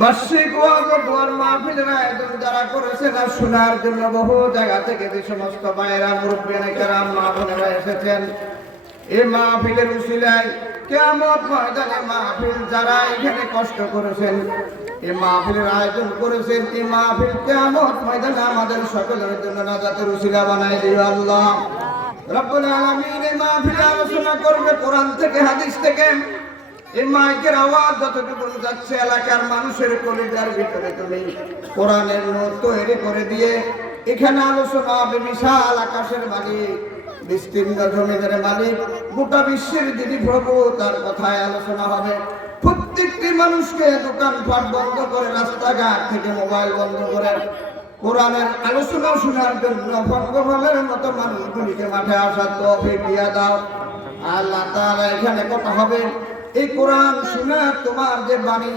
বার্ষিক ওয়াজ ও দোয়ার মাহফিলের আয়োজন যারা করেছেন আর শোনার জন্য বহু জায়গা থেকে যে সমস্ত ভাইয়েরা মুরব্বিয়ানে কেরাম মা বোনেরা এসেছেন, এই মাহফিলের উসিলায় কিয়ামত ময়দানে মাহফিল যারা এখানে কষ্ট করেছেন, এই মাহফিলের আয়োজন করেছেন, এই মাহফিল কিয়ামত ময়দানে আমাদের সকলের জন্য নাজাতের উসিলা বানাই দিও আল্লাহ রব্বুল আলামিন। এই মাহফিলে আলোচনা করবে কোরআন থেকে, হাদিস থেকে। এই মাইকের আওয়াজ যতটুকু যাচ্ছে এলাকার মানুষের কলিজার ভিতরে তুমি কোরআনের নোট তৈরি করে দিয়ে এখানে আলোচনা হবে। বিশাল আকাশের মালিক, বিস্তীর্ণ জমিনের মালিক, গোটা বিশ্বের যিনি প্রভু, তার কথায় আলোচনা হবে। প্রত্যেকটি মানুষকে দোকানপাট বন্ধ করে, রাস্তাঘাট থেকে মোবাইল বন্ধ করে কোরআনের আলোচনা শোনার জন্য ভঙ্গফলের মতো মানুষগুলিকে মাঠে আসার তৌফিক দিয়া দাও আল্লাহ তাআলা। এখানে কথা হবে এই কোরআন শুনে তোমার যে বাণী,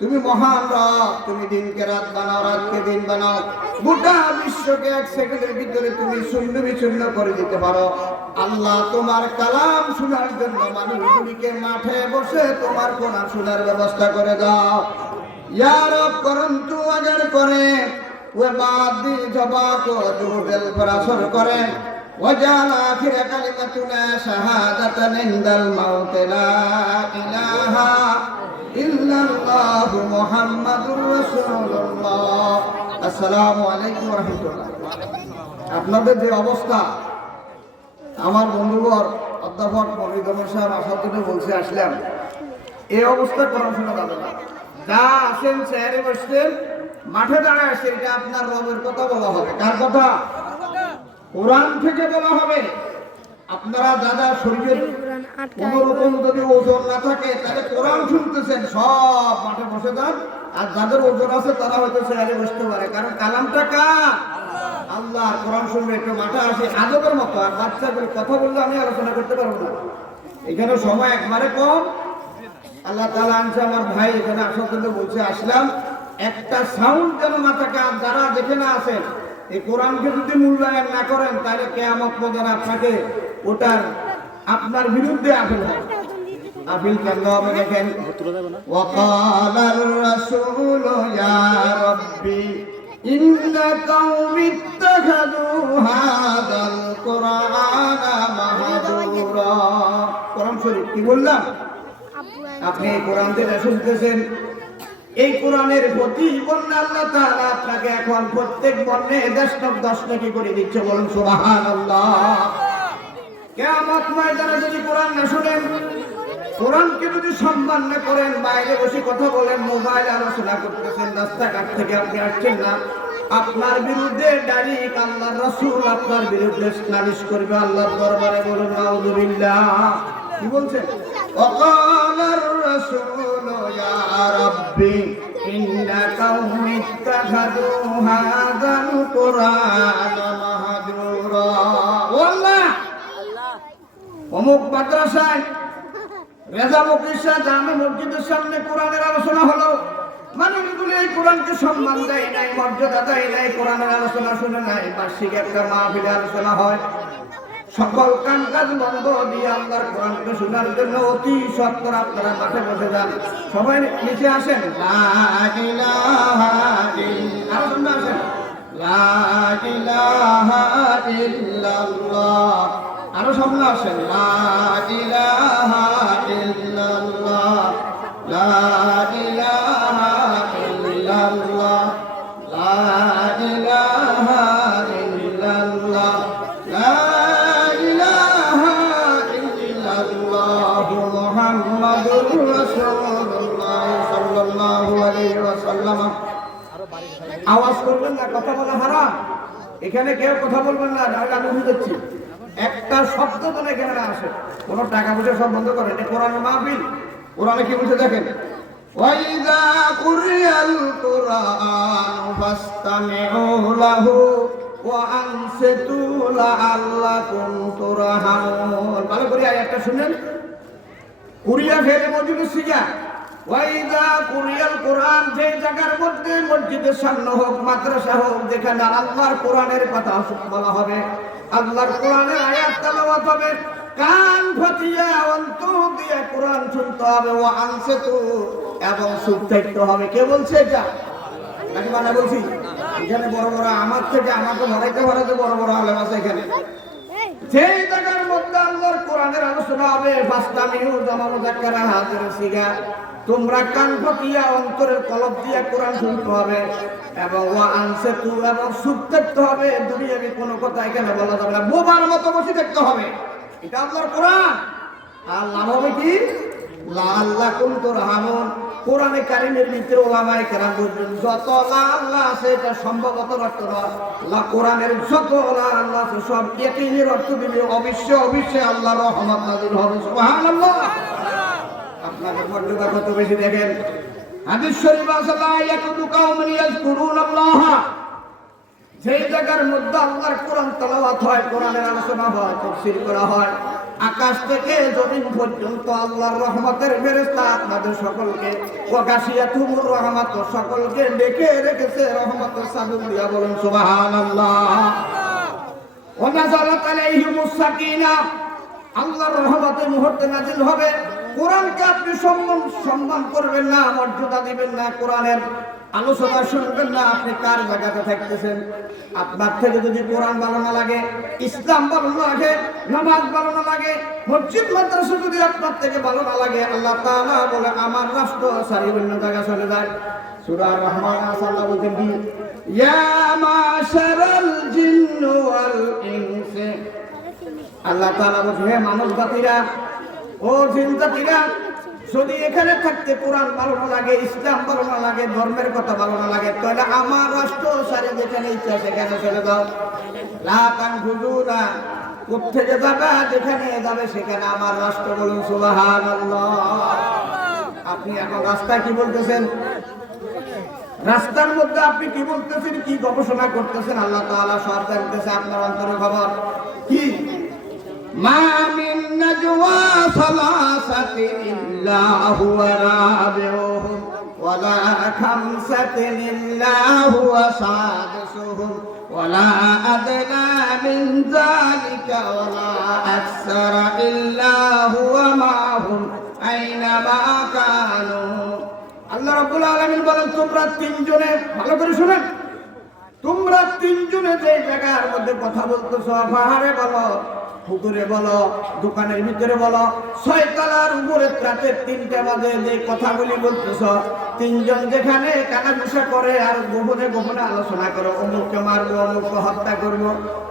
তুমি মহান রব, তুমি দিনকে রাত বানাও, রাতকে দিন বানাও, গোটা বিশ্বকে এক সেকেন্ডের ভিতরে তুমি শূন্য বিচ্ছিন্ন করে দিতে পারো আল্লাহ। তোমার কালাম শোনার জন্য মানুষগুলিকে মাঠে বসে তোমার কোরআন শোনার ব্যবস্থা করে দাও ইয়া রব। করন্তু আজার করে ওয়া বাদি জবাক ও দুরুল ফরাসর করে وجعل آخر كلمتنا شهادة عند الموت لا إله إلا الله محمد رسول الله। আসসালামু আলাইকুম ওয়া রাহমাতুল্লাহ। আপনাদের যে অবস্থা, আমার বন্ধুবর অধ্যাপক মনিরুজ্জামান সাহেব আসার জন্য বলছে আসলাম, এই অবস্থা কোরআন শোনা যাবে না। যা আসেন চেয়ারে বসছেন, মাঠে দাঁড়ায় আসেন, এটা আপনার রবের কথা বলা হবে। কার কথা? কোরআন থেকে বলা হবে। আপনারা দাদা শরীরের কোনরকম যদি ওজন না থাকে তাহলে কোরআন শুনতেছেন, সব মাঠে বসে যান। আর যাদের ওজন আছে তারা হয়তো চেয়ারে বসতে পারে, কারণ কালামটা কার? আল্লাহ। কোরআন শুনবে একটু মাঠে আসে আজবের মতো। আর বাচ্চাদের কথা বললে আমি আলোচনা করতে পারবো না, এখানে সময় একবারে কম। আল্লাহ তাআলা আনছে, আমার ভাই এখানে আসার জন্য বলছে আসলাম। একটা সাউন্ড যেন না থাকে। আর যারা দেখে না আসেন, এই কোরআনকে যদি মূল্যায়ন না করেন তাহলে কিয়ামত ময়দানে আপনাকে ওটার আপনার বিরুদ্ধে আপিল হবে। আপিল কেন হবে দেখেন, ওয়াকালার রাসূল ইয়া রাব্বি ইন্না কওমি ইত্তাখাযু হাযাল কুরআনা মাহজুরা। কোরআন শরীফ কি বললাম? আপনি কোরআন থেকে শুনতেছেন, এই কোরআনের প্রতি বন্যা আল্লাহ তাআলা আপনাকে এখন প্রত্যেক বর্ণে 10 নাকি করে দিচ্ছে। বলুন সুবহানাল্লাহ। কিয়ামত ময়দানে যদি কোরআন না শুনেন, কোরআনকে যদি সম্মান না করেন, বাইরে বসে কথা বলেন, মোবাইল আলোচনা করতেছেন, রাস্তাঘাট থেকে আপনি আসছেন না, আপনার বিরুদ্ধে ডাইরেক্ট আল্লাহর রাসূল আপনার বিরুদ্ধে নালিশ করবে আল্লাহর দরবারে। বলুন নাউযুবিল্লাহ। কি বলছেন? ওয়াকালার রাসূল ইয়া রাব্বি ইন্না কওমি ইত্তাখাযু হাযাল কুরআনা মাহজুরা। আল্লাহ, অমুক মাদ্রাসায় রেজা মকরিসা জামে মসজিদের সামনে কোরআনের আলোচনা হলো, মানুষগুলো এই কোরআনকে সম্মান দেয় নাই, মর্যাদা দেয় নাই, কোরআনের আলোচনা শুনে নাই। বার্ষিক একটা মাহফিলে আলোচনা হয়, সকল কাম কাজ বন্ধ দিয়ে আল্লাহর কোরআনকে শোনার জন্য অতি সত্তর আপনারা মাঠে বসে যান। সবাই নিচে আসেন, লা ইলাহা ইল্লাল্লাহ, লা ইলাহা ইল্লাল্লাহ। আরো সামনে আসেন, লা ইলাহা ইল্লাল্লাহ, লা ইলাহা ইল্লাল্লাহ, লা ইলাহা ইল্লাল্লাহ, লা মুহাম্মাদুর রাসূলুল্লাহ সাল্লাল্লাহু আলাইহি ওয়াসাল্লাম। আওয়াজ করবেন না, কথা বলা হারাম। এখানে কেউ কথা বলবেন না, নাহলে আমি বুঝাচ্ছি। একটা শব্দ বলে এখানে না আসে, কোন টাকা পয়সা সব বন্ধ করেন। এটা কোরআনের মাহফিল। কোরআনে কি বলছে দেখেন, ওয়াইযা কুরিয়াল কুরআন ফাসতামিউ লাহু ওয়া আনসিতু লাআল্লাকুম তুরহামুন। ভালো করে আয়াতটা শুনেন। কুরিয়া ফেলে মজুদের সিগা, ওয়াইদা কুরিয়াল কোরআন, যে জায়গার মধ্যে মসজিদের সামনে হোক, মাদ্রাসা হোক, যেখানে আল্লাহর কোরআনের কথা বলা হবে, আল্লাহর কোরআনের আয়াত তেলাওয়াত হবে, কান ফাটিয়া অন্তর দিয়ে কোরআন শুনতে হবে, ও আনছে তো এবং চুপ থাকতে হবে। কে বলছে এটা? নাকি মানে বলছি? এখানে বড় বড় আমার থেকে আমাকে মরাইতে পারাতে বড় বড় আলেম আছে এখানে। যেই জায়গার মধ্যে আল্লাহর কোরআনের আলোচনা হবে, ফাস্তামিউ জামা মুযাক্কারা হাজির সিগা, তোমরা কান ফাটিয়া অন্তরের কলব দিয়া কোরআন শুনতে হবে এবং ওয়া আনসাতু এবং চুপ থাকতে হবে। দুনিয়াবি কোনো কথা এখানে বলা যাবে না, বোবার মতো বসে থাকতে হবে। এটা আল্লাহর কোরআন। আর লাভ হবে কি? লাআল্লাকুম তুরহামুন। কোরআনে কারীমের ভিতরে ওলামায়ে কেরাম বলেন যত আল্লাহ আছে এটা সম্ভবত অর্থ নয়। কোরআনের যত আল্লাহ আছে সব একইর অর্থ দিলে অবশ্যই আল্লাহর রহমত নাযিল হবে। সুবহানাল্লাহ। আপনাদের মর্যাদা কত বেশি দেখেন। হাদিস শরীফ আছে লা ইয়াকুতু কাউমুন ইয়াযকুরুনাল্লাহ, যেই জায়গার মধ্যে আল্লাহর কোরআন তেলাওয়াত হয়, কোরআনের আলোচনা হয়, তাফসীর করা হয়, আকাশ থেকে জমিন পর্যন্ত আল্লাহর রহমতের ফেরেশতা আপনাদের সকলকে ওয়াগাশিয়াতুমুর রহমত সকলকে ডেকে রেখেছে রহমতের চাদর দিয়া। বলুন সুবহানাল্লাহ। ওয়া নাযালাত আলাইহিমুস সাকিনা, আল্লাহর রহমতের মুহূর্তে নাজিল হবে। কোরআনকে আপনি সম্মান করবেন না, মর্যাদা দিবেন না, কোরআনের আলোচনা শুনবেন না, আপনি কার জায়গাতে থাকতেছেন? আপনার থেকে যদি কোরআন ভালো না লাগে, ইসলাম ভালো না লাগে, নামাজ ভালো না লাগে, মসজিদ মাদ্রাসা যদি আপনার থেকে ভালো না লাগে, আল্লাহ তাআলা বলে আমার রাষ্ট্র সারি অন্য জায়গায় চলে যায়। সূরা রহমান আল্লাহ বলতেন কি, ইয়া মাশারাল জিন্নি ওয়াল ইনসি, আল্লাহ তাআলা বলেন হে মানব জাতিরা, ও জিন জাতিরা, যদি এখানে থাকতে কোরআন ভালো না লাগে, ইসলাম ভালো না লাগে, ধর্মের কথা ভালো না লাগে, তাহলে আমার রাষ্ট্র সারে যেখানে ইচ্ছা সেখানে চলে যাও। লা তানফুযুনা, কোত্থেকে যাবে? যেখানে যাবে সেখানে আমার রাষ্ট্র। বলুন সুবহানাল্লাহ। আপনি এখন রাস্তায় কি বলতেছেন? রাস্তার মধ্যে আপনি কি বলতেছেন, কি গবেষণা করতেছেন? আল্লাহ তাআলা সব জানতেছে, আপনার অন্তরের খবর কি? মা মিন নাজওয়া সালাসাতিন ইল্লা হুয়া রাবিউহুম ওয়ালা খামসাতিন ইল্লা হুয়া সাদিসুহুম ওয়ালা আদনা মিন যালিকা ওয়ালা আকসারা ইল্লা হুয়া মাহুম আইনামা কানু। আল্লাহ রাব্বুল আলামিন বলেন তোমরা তিনজনে, ভালো করে শুনেন, তোমরা তিনজনে যে জায়গার মধ্যে কথা বলতেছ, পাহাড়ে বলো, পুকুরে বলো, দোকানের ভিতরে বলো, ছয়তলার উপরে রাতের 3টা বাজে যে কথাগুলি বলতেছ, তিনজন যেখানে কানাঘুষা করে আর গোপনে গোপনে আলোচনা করো, অমুককে মারবো, অমুককে হত্যা করবো,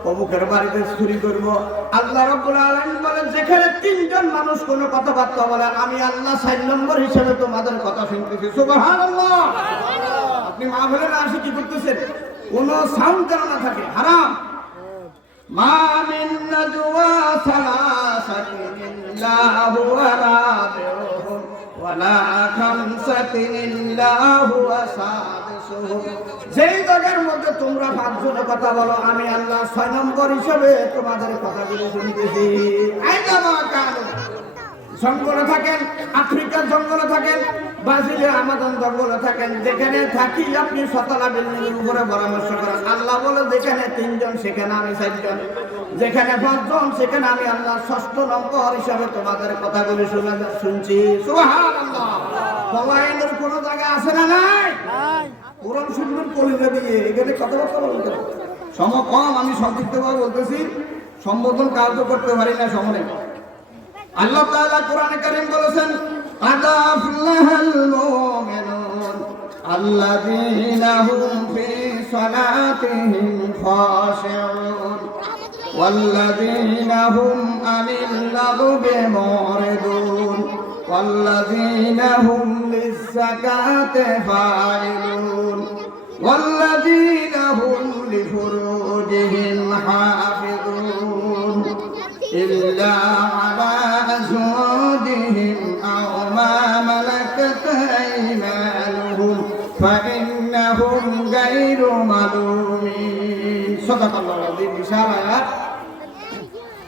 অমুকের বাড়িতে চুরি করবো। আল্লাহ রাব্বুল আলামিন বলেন যেখানে তিনজন মানুষ কোনো কথাবার্তা বলে, আমি আল্লাহ 4 নম্বর হিসেবে তোমাদের কথা শুনতেছি। সুবহানাল্লাহ। আপনি মাহফিলে না আসে কি করতেছেন? কোন সাউন্ড যেন না থাকে, হারাম। মা মিন নাজওয়া সালাসাতিন ইল্লা হুয়া রাবিউহুম ওয়ালা খামসাতিন ইল্লা হুয়া সাদিসুহুম, যেই জায়গার মধ্যে তোমরা 5 জনে কথা বলো, আমি আল্লাহ 6 নম্বর হিসেবে তোমাদের কথাগুলো শুনতেছি। আইনামা কানু, জঙ্গলে থাকেন, আফ্রিকার জঙ্গলে থাকেন, ব্রাজিলে আমাজন জঙ্গলে থাকেন, যেখানে থাকি আপনি 7তলা বিল্ডিং এর উপরে পরামর্শ করেন। আল্লাহ বলে যেখানে 3 জন সেখানে আমি 4 জন, যেখানে 5 জন সেখানে আমি আল্লাহ 6 নম্বর হিসাবে তোমাদের কথাগুলি শুনছি। সুবহানাল্লাহ। পলায়নের কোন জায়গা আছে না? নাই। কোরআন শুনবেন কলিজা দিয়ে, এখানে কথাবার্তা বলতে সম কম, আমি সংক্ষিপ্তভাবে বলতেছি, সম্বোধন কাজ করতে পারি না সমনে। আল্লাহ তাআলা কোরআনে কারীম বলেছেন قد أفلح المؤمنون الذين هم في صلاتهم خاشعون والذين هم عن اللغو معرضون والذين هم للزكاة فاعلون والذين هم لفروجهم حافظون إلا على أزواجهم أو ما ملكت أيمانهم فإنهم غير ملومين صدق الله العظيم বিশাল আয়াত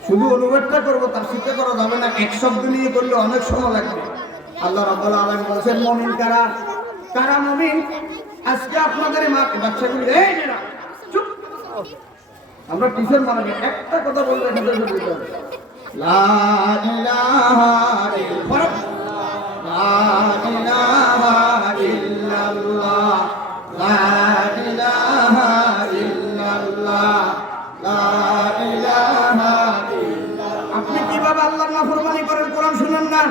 শুধু অনুবাদটা করব তাফসীরটা করা যাবে না এক শব্দ নিয়ে করলে অনেক সময় লাগবে আল্লাহ রাব্বুল আলামিন বলেন মুমিন কারা কারা মুমিন আজকে আপনাদের মা বাচ্চাগুলো এই মেরা চুপ আমরা টিচার মানে একটা কথা বললে লা ইলাহা ইল্লাল্লাহ, লা ইলাহা ইল্লাল্লাহ, লা ইলাহা ইল্লাল্লাহ। আপনি কিভাবে আল্লাহর নাফরমানি করেন? কোরআন শুনেন না?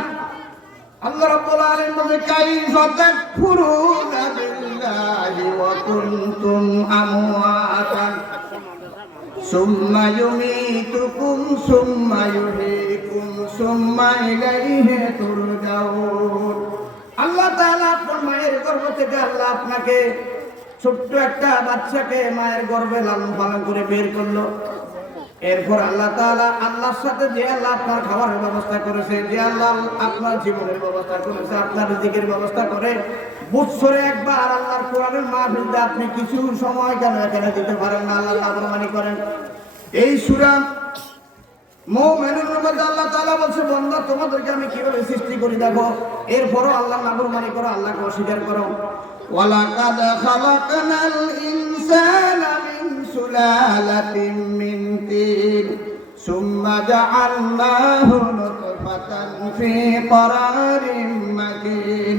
আল্লাহ রাব্বুল আলামিন বলে কাইফা তাকফুরুনা বিল্লাহি ওয়া কুনতুম আমওয়াতান সুম্মা ইউমীতুকুম সুম্মা ইউহয়িকুম সুম্মা ইলাইহি তুরজাউন। আল্লাহ তাআলা আপনার মায়ের গর্ভ থেকে আল্লাহ আপনাকে ছোট্ট একটা বাচ্চাকে মায়ের গর্ভে লালন পালন করে বের করলো। এরপর আল্লাহ তাআলা আল্লাহর সাথে যে আল্লাহ আপনার খাবারের ব্যবস্থা করেছে, যে আল্লাহ আপনার জীবনের ব্যবস্থা করেছে, আপনার রিজিকের ব্যবস্থা করে, বছরে একবার আল্লাহর কোরআনের মাহফিলে আপনি কিছু সময় কেন এখানে দিতে পারেন না? আল্লাহ নাফরমানি করেন। এই সূরা মুমিনুর মধ্যে আল্লাহ তাআলা বলছে, বান্দা তোমাদেরকে আমি কিভাবে সৃষ্টি করি দেখো। এরপরও আল্লাহ নাফরমানি করো, আল্লাহকে অস্বীকার করো। ওয়ালাকাদ খালাকনাল ইনসানা মিন সুলালাতিন মিন তিন সুম্মা জাআলনাহু নুতফাতান ফি ক্বরারিন মাকিন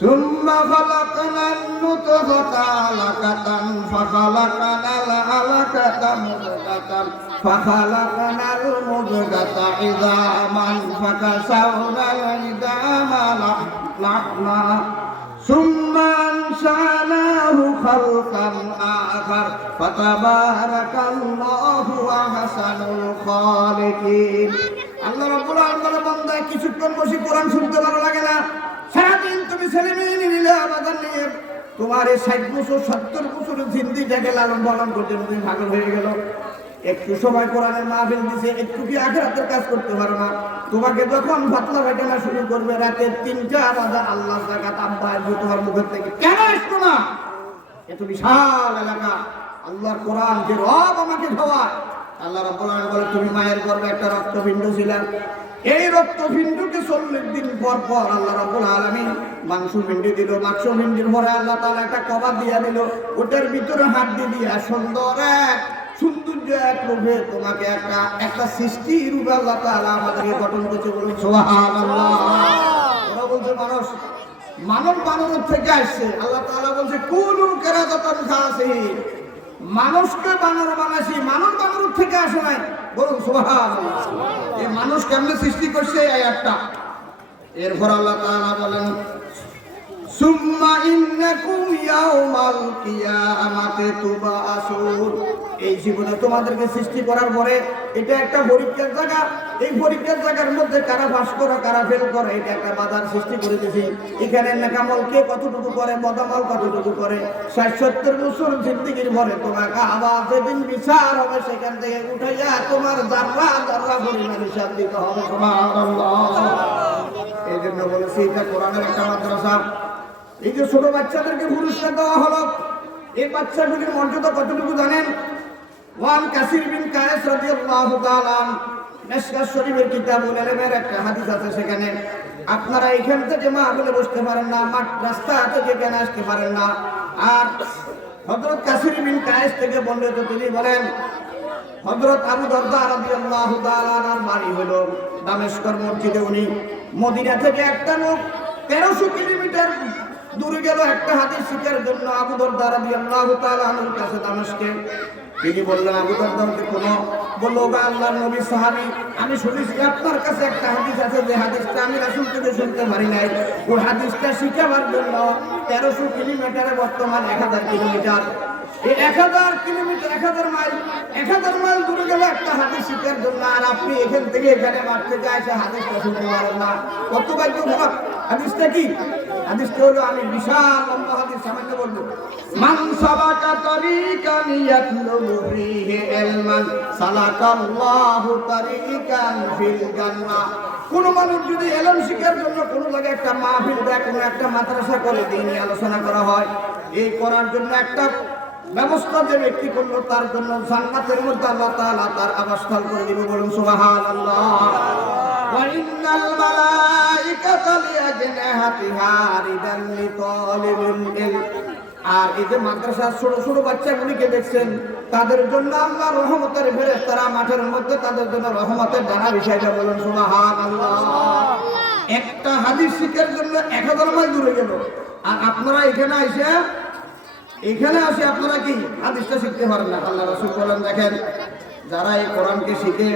সুম্মা খালাকনান নুতফাতা আলাকাতান ফাখালাকনাল আলাকাতা মুদগাতান ফাখালাকনাল মুদগাতা ইযামান ফাকাসাওনাল ইযামা লাহমা সুম্মা আনশানাহু খালকান আখার ফাতাবারাকাল্লাহু আহসানুল খালিকিন। আল্লাহ রাব্বুল আলামিন বান্দা কিছুক্ষণ বসে কোরআন শুনতে ভালো লাগে না? সারাদিন তুমি ছেলে মেয়ে নিলে আবাদান নিয়ে তোমার এই 60 বছর 70 বছরের জিন্দেগিটাকে লালন পালন করতে তুমি পাগল হয়ে গেল। একটু সময় কোরআনের মাহফিল দিছে, একটু কি আখিরাতের কাজ করতে পারো না? তোমাকে যখন পাতলা পায়খানা শুরু করবে রাতে 3টা বাজে আল্লাহর জাকাত আব্বা আসবে তোমার মুখের থেকে, কেন আসতো না? এত বিশাল এলাকা, আল্লাহর কোরআন যে রব আমাকে খাওয়ায়। আল্লাহ রাব্বুল আলামিন বলে তুমি মায়ের গর্ভে একটা রক্তপিণ্ড ছিলা, এই রক্তপিণ্ডকে 40 দিন পর পর আল্লাহ রাব্বুল আলামিন মাংসপিণ্ড দিল। মাংসপিণ্ডের পরে আল্লাহ তাআলা একটা কভার দিয়ে দিল, ওটার ভিতরে হাড্ডি দিয়ে সুন্দর এক সৌন্দর্য এক রূপে তোমাকে একটা সৃষ্টি রূপে আল্লাহ তাআলা আমাদেরকে গঠন করেছে। বলুন সুবহানাল্লাহ। ওরা বলছে মানব বানরের থেকে আসছে। আল্লাহ তাআলা বলছে কুলু কিরাদাতান খাসিন, মানুষকে বানর বানাইছি, মানব বানরের থেকে আসে নাই। বলুন সুবহানাল্লাহ। এই মানুষ কেমনে সৃষ্টি করছে এই একটা। এরপর আল্লাহ তাআলা বলেন সুম্মা ইন্নাকুম ইয়াউমাল কিয়ামাতি তুবাসুন। এই জীবনে তোমাদেরকে সৃষ্টি করার পরে এটা একটা পরীক্ষার জায়গা। এই পরীক্ষার জায়গার মধ্যে কারা পাস করে কারা ফেল করে এটা একটা বাধার সৃষ্টি করে দিয়েছি। এখানে নেকামল কে কতটুকু করে, বদামল কতটুকু করে। 60-70 বছর জিন্দেগির পরে তোমাকে আবার যেদিন বিচার হবে সেখান থেকে উঠাইয়া তোমার জাররা জাররা পরিমাণ হিসাব দিতে হবে। সুবহানাল্লাহ। এই জন্য বলেছি এটা কোরআনের একটা মাদ্রাসা। এই যে ছোট বাচ্চাদেরকে পুরস্কার দেওয়া হলো, এই বাচ্চাগুলির মর্যাদা কতটুকু জানেন? ওয়ান কাসির বিন কায়েস রাদিয়াল্লাহু তাআলা মিশকাত শরীফের কিতাবুল ইলমের একটা হাদিস আছে, সেখানে আপনারা এখান থেকে মাহফিলে বসতে পারেন না, মাঠ রাস্তা থেকে এখানে আসতে পারেন না। আর হযরত কাসির বিন কায়েস থেকে বর্ণিত, তিনি বলেন হযরত আবু দারদা রাদিয়াল্লাহু তাআলা তার বাড়ি হলো দামেস্কর মসজিদে। উনি মদিনা থেকে একটা লোক 1300 কিলোমিটার দূরে গেল একটা হাদিস শিখার জন্য আবু দারদা রাদিয়াল্লাহু তাআলা আনহুর কাছে দামেস্কে। তিনি বললেন আবু দারদাকে কোনো বলল আল্লাহর নবী সাহাবী, আমি শুনেছি আপনার কাছে একটা হাদিস আছে, যে হাদিসটা আমি রাসূল থেকে শুনতে পারি নাই। ওই হাদিসটা শিখাবার জন্য 1300 কিলোমিটারে বর্তমান 1000 কিলোমিটার, এই 1000 কিলোমিটার 1000 মাইল দূরে গেল একটা হাদিস শিখার জন্য। আর আপনি এখান থেকে এখানে মাঠ থেকে এসে হাদিসটা শুনতে পারেন না, কত ভাগ্যবান। হাদিসটা কি? হাদিসটা হলো, আমি বিশাল লম্বা হাদিস সামান্য বলবো। মান সালাকা তারিকান ইয়াতলুবু ফীহি ইলমান সালাকাল্লাহু তারিকান ফিল জান্নাহ। কোন মানুষ যদি ইলম শিখার জন্য কোন জায়গায় একটা মাহফিল দেয়, কোন একটা মাদ্রাসা করে দ্বীনি আলোচনা করা হয়, এই করার জন্য একটা ব্যবস্থা যে ব্যক্তি করলো তার জন্য জান্নাতের মধ্যে আল্লাহ তাআলা তার আবাসস্থল করে দিবে। বলুন সুবহানাল্লাহ। ওয়া ইন্নাল মালাইকাতা লিআজনাহাতিহা রিদান লিতালিবিল ইলম। আর এই যে মাদ্রাসার ছোট ছোট বাচ্চাগুলিকে দেখছেন, তাদের জন্য আল্লাহ রহমতের ফেরেশতারা মাঠের মধ্যে তাদের জন্য রহমতের ডানা বিছাইতে, বলেন সুবহানাল্লাহ। একটা হাদিস শিখার জন্য 1000 মাইল দূরে গেল, আর আপনারা এখানে আসে আপনারা কি হাদিসটা শিখতে পারেন না। আল্লাহ রাসূল বলেন, দেখেন যারা এই কোরআনকে শিখে,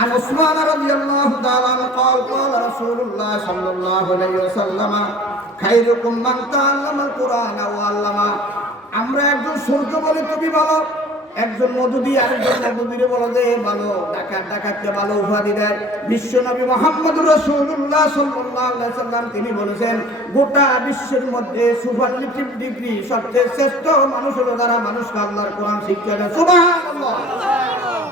عن عثمان رضي الله تعالى عنه قال قال رسول الله صلى الله عليه وسلم خيركم من تعلم القرآن وعلمه। আমরা একজন সূর্য বলে তুমি ভালো, একজন মধু দিয়ে আরেকজন মধু দিয়ে বলে যে ভালো, ডাকাতকে ভালো উপাধি দেয়। বিশ্ব নবী মুহাম্মদুর রাসূলুল্লাহ সাল্লাল্লাহু আলাইহি ওয়াসাল্লাম তিনি বলেছেন, গোটা বিশ্বের মধ্যে সুপারলেটিভ ডিগ্রি সবচেয়ে শ্রেষ্ঠ মানুষ হলো যারা মানুষকে আল্লাহর কোরআন শিক্ষা দেয়। সুবহানাল্লাহ।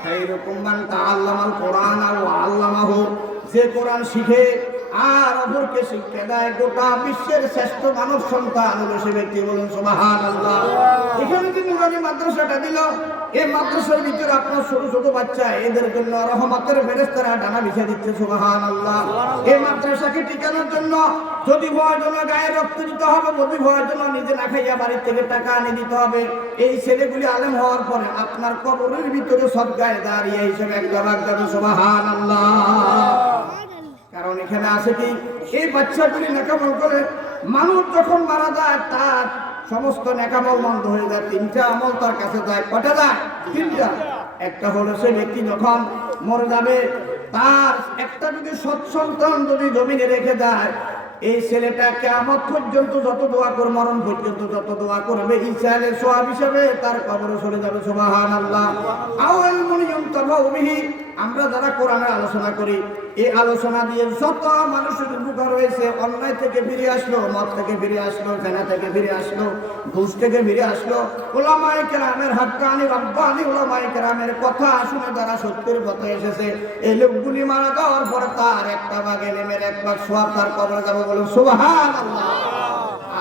খায়রুকুম মান তাআল্লামাল কোরআন ওয়া আল্লামাহু, যে কোরআন শিখে আর অপরকে শিক্ষা দেয়, গোটা বিশ্বের শ্রেষ্ঠ মানব সন্তান হলো সে ব্যক্তি, বলুন সুবহানাল্লাহ। এখানে যে নুরানি মাদ্রাসাটা দিল, এই মাদ্রাসার ভিতরে আপনার ছোট ছোট বাচ্চা, এদের জন্য রহমতের ফেরেশতারা ডানা বিছিয়ে দিচ্ছে, সুবহানাল্লাহ। এই মাদ্রাসাকে টিকানোর জন্য যদি ভয়ের জন্য গায়ে রক্ত দিতে হবে, যদি ভয়ের জন্য নিজে না খাইয়া বাড়ির থেকে টাকা এনে দিতে হবে, এই ছেলেগুলি আলেম হওয়ার পরে আপনার কবরের ভিতরে সদকায়ে দাঁড়িয়ে হিসেবে একটা ভাগ যাবে, সুবহানাল্লাহ। কারণ এখানে আছে কি, এই বাচ্চাগুলি নেকামল করে মানুষ যখন মারা যায় তার সমস্ত নেকামল বন্ধ হয়ে যায়। 3টা আমল তার কাছে যায়। কটা যায়? 3টা। একটা হলো সে ব্যক্তি যখন মরে যাবে, তার একটা যদি সৎ সন্তান যদি জমিনে রেখে দেয়, এই ছেলেটা কিয়ামত পর্যন্ত যত দোয়া করে, মরণ পর্যন্ত যত দোয়া করবে, ইসরায়েলের সওয়াব হিসাবে তার কবরে চলে যাবে, সুবহানাল্লাহ। আওয়াল মুনিয়ম তাবাউ বিহি। আমরা যারা কোরআনের আলোচনা করি, এই আলোচনা দিয়ে যত মানুষের উপকার হয়েছে, অন্যায় থেকে ফিরে আসলো, মদ থেকে ফিরে আসলো, জেনা থেকে ফিরে আসলো, ঘুষ থেকে ফিরে আসলো, উলামায়ে কেরামের হাক্কানি রব্বানি উলামায়ে কেরামের কথা শুনে যারা সত্যের পথে এসেছে, এই লোকগুলি মারা যাওয়ার পরে তার একটা ভাগ এলেমের এক ভাগ সওয়াব তার কবরে যাবে, বলুন সুবহানাল্লাহ।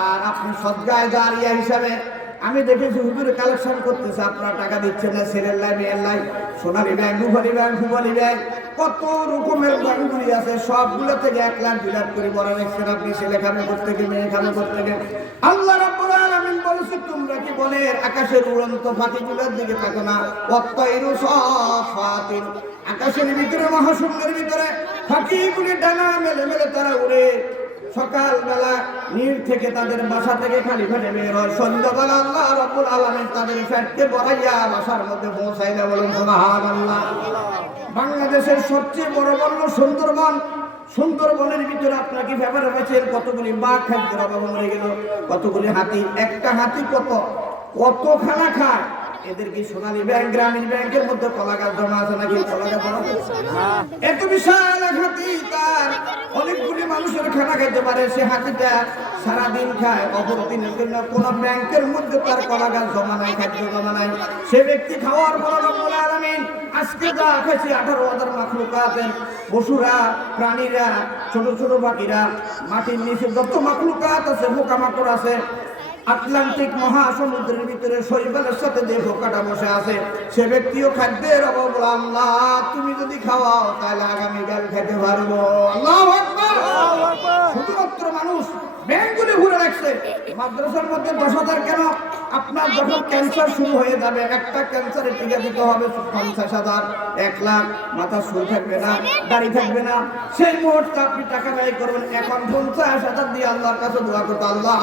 আর আপনি সদকায়ে জারিয়া হিসাবে আমি দেখেছি হুজুর কালেকশন করতেছে, আপনারা টাকা দিচ্ছেন না, ছেলের লাই মেয়ের লাই, সোনালী ব্যাংক, রূপালী ব্যাংক, হুমালি ব্যাংক, কত রকমের ব্যাংকগুলি আছে, সবগুলো থেকে 1 লাখ 2 লাখ করে বড় রাখছেন আপনি। ছেলে খাবে প্রত্যেকে, মেয়ে খাবে প্রত্যেকে। আল্লাহ রাব্বুল আলামিন বলেছে, তোমরা কি বনের আকাশের উড়ন্ত পাখিগুলোর দিকে তাকো না? ওয়াত্তাইরু সাফাতিন, আকাশের ভিতরে মহাশূন্যের ভিতরে পাখিগুলি ডানা মেলে মেলে তারা উড়ে। সকালবেলা নীল থেকে তাদের বাসা থেকে খালি ফেটে বের হয়, সন্ধ্যাবেলা আল্লাহ রাব্বুল আলামিন তাদের ফেটকে বড়াইয়া বাসার মধ্যে পৌঁছাই দেয়, বলুন সুবহানাল্লাহ। বাংলাদেশের সবচেয়ে বড় বন্য সুন্দরবন, সুন্দরবনের ভিতরে আপনাকে ব্যাপারে পাচ্ছেন কতগুলি বাঘ খাদ্যের অভাবে মরে গেল, কতগুলি হাতি। একটা হাতি কত খানা খায়। এদের কি সোনালী ব্যাংক, গ্রামীণ ব্যাংকের মধ্যে কলা গাছ জমা আছে নাকি? কলা গাছ জমা আছে? এত বিশাল এক হাতি, তার অনেকগুলি মানুষের খানা খাইতে পারে। সে হাতিটা সারাদিন খায়, অপর দিনের জন্য কোন ব্যাংকের মধ্যে তার কলা গাছ জমা নাই, খাদ্য জমা নাই। সে ব্যক্তি খাওয়ার পর রব্বুল আলামিন আজকে যা খাইছে 18,000 মাখলুকাত, পশুরা, প্রাণীরা, ছোট ছোট পাখিরা, মাটির নিচে যত মাখলুকাত আছে, পোকামাকড় আছে, আটলান্টিক মহাসমুদ্রের ভিতরে শৈবালের সাথে যে পোকাটা বসে আছে, সে ব্যক্তিও খাদ্যের অভাব। আল্লাহ তুমি যদি খাওয়াও তাহলে আগামীকাল খেতে পারবো। আল্লাহু আকবার। শুধুমাত্র মানুষ ব্যাংকগুলি ঘুরে রাখছে। মাদ্রাসার মধ্যে 10,000 কেন? আপনার যখন ক্যান্সার শুরু হয়ে যাবে, একটা ক্যান্সারের টিকা দিতে হবে 50,000, 1 লাখ, মাথা চুল থাকবে না, দাড়ি থাকবে না, সেই মুহূর্তে আপনি টাকা ব্যয় করবেন। এখন 50,000 দিয়ে আল্লাহর কাছে দোয়া করতে, আল্লাহ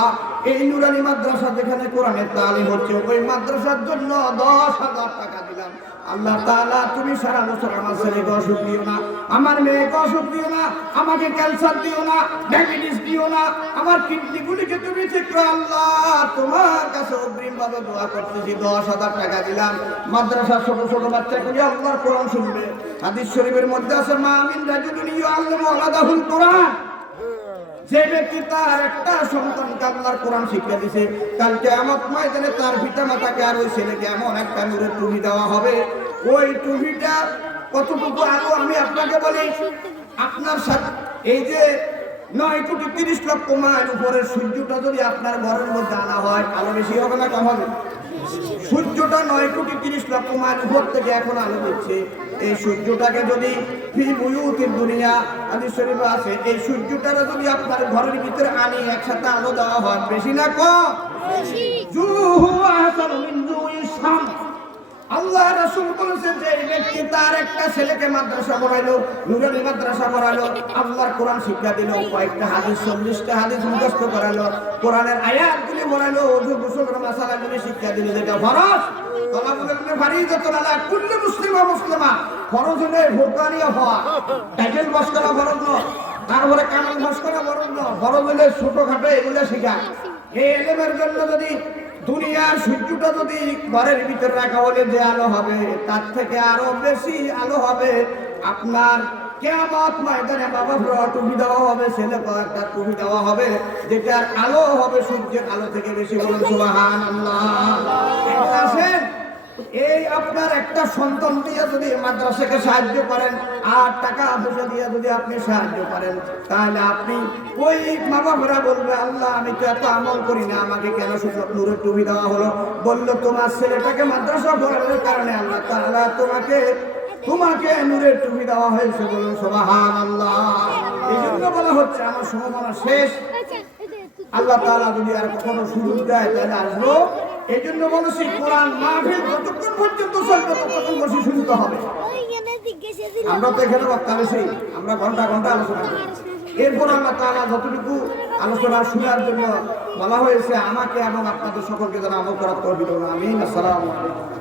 এই নুরানি মাদ্রাসা যেখানে কোরআনের তালিম হচ্ছে, ওই মাদ্রাসার জন্য 10,000 টাকা দিলাম। আল্লাহ তাআলা তুমি সারা বছর আমার ছেলেকে অসুখ দিও না, আমার মেয়েকে অসুখ দিও না, আমাকে ক্যান্সার দিও না, ডায়াবেটিস দিও না, আমার কিডনিগুলিকে তুমি ঠিক করো। আল্লাহ তোমার কাছে অগ্রিম ভাবে দোয়া করতেছি, 10,000 টাকা দিলাম। মাদ্রাসার ছোট ছোট বাচ্চাগুলি আল্লাহর কোরআন শুনবে। হাদিস শরীফের মধ্যে আছে, মা মিন রাজুলিন ইউআল্লিমু ওয়ালাদাহুল কোরআন, যে ব্যক্তি তার একটা সন্তানকে আল্লাহর কোরআন শিক্ষা দিয়েছে, কাল কিয়ামত ময়দানে তার পিতা মাতাকে আর ওই ছেলেকে এমন একটা নূরের টুপি দেওয়া হবে। ওই টুপিটা কতটুকু আলো আমি আপনাকে বলি, আপনার সাথে এই যে 9,30,00,000 মাইল উপরের সূর্যটা যদি আপনার ঘরের মধ্যে আনা হয়, আলো বেশি হবে না কম হবে? সূর্যটা 9,30,00,000 মাইল উপর থেকে এখন আলো দিচ্ছে। এই সূর্যটাকে যদি ফি বুয়ুতিদ দুনিয়া হাদিস শরীফে আছে, এই সূর্যটারে যদি আপনার ঘরের ভিতরে আনি একসাথে আলো দেওয়া হয়, বেশি না কম? বেশি। জুহু আহসানু মিন জুয়িশ শামস। আল্লাহ রাসূল বলেছেন যে এই ব্যক্তি তার একটা ছেলেকে মাদ্রাসা পড়াইলো, নুরানি মাদ্রাসা পড়ালো, আল্লাহর কোরআন শিক্ষা দিল, কয়েকটা হাদিস 40টা হাদিস মুখস্থ করালো, কোরআনের আয়াতগুলি পড়ালো, ওযু গোসলের মাসালাগুলি শিক্ষা দিল, যেটা ফরজ। তালাবুল ইলমি ফারিদাতুন আলা কুল্লি মুসলিম ওয়া মুসলিমা। ফরজ হলে ভোটানিয়া হওয়া, টাইটেল পাস করা ফরজ নয়, তারপরে কামাল পাস করা ফরজ নয়, ফরজ হলে ছোটখাটো এগুলো শেখা। এই ইলমের জন্য যদি দুনিয়ার সূর্যটা যদি ঘরের ভিতরে রাখা হলে যে আলো হবে, তার থেকে আরো বেশি আলো হবে আপনার কিয়ামত ময়দানে। বাবা টুপি দেওয়া হবে, ছেলে একটা টুপি দেওয়া হবে, যেটা আলো হবে সূর্যের আলো থেকে বেশি। বলুন সুবহানাল্লাহ। আসেন, এই আপনার একটা সন্তান দিয়ে যদি মাদ্রাসাকে সাহায্য করেন আর টাকা পয়সা দিয়ে যদি আপনি সাহায্য করেন, তাহলে আপনি ওই মা বাবারা বলবে, আল্লাহ আমি তো এত আমল করি না, আমাকে কেন শুধু নূরের টুপি দেওয়া হলো? বললো তোমার ছেলেটাকে মাদ্রাসা পড়ানোর কারণে আল্লাহ তাআলা তোমাকে নূরের টুপি দেওয়া হয়েছে। বলুন সুবহানাল্লাহ। এই জন্য বলা হচ্ছে আমার সম্ভাবনা শেষ, আল্লাহ তাআলা যদি আর কখনো সুযোগ দেয় তাহলে আসবো। এই জন্য বলেছি কোরআন মাহফিল যতক্ষণ পর্যন্ত চলবে ততক্ষণ বসে শুনতে হবে। আমরা তো এখানে বক্তা বেশি, আমরা ঘন্টা ঘন্টা আলোচনা করি। এরপর আল্লাহ তাআলা যতটুকু আলোচনা শোনার জন্য বলা হয়েছে, আমাকে এবং আপনাদের সকলকে যেন আমল করার তৌফিক দান। আমিন। আসসালামু আলাইকুম।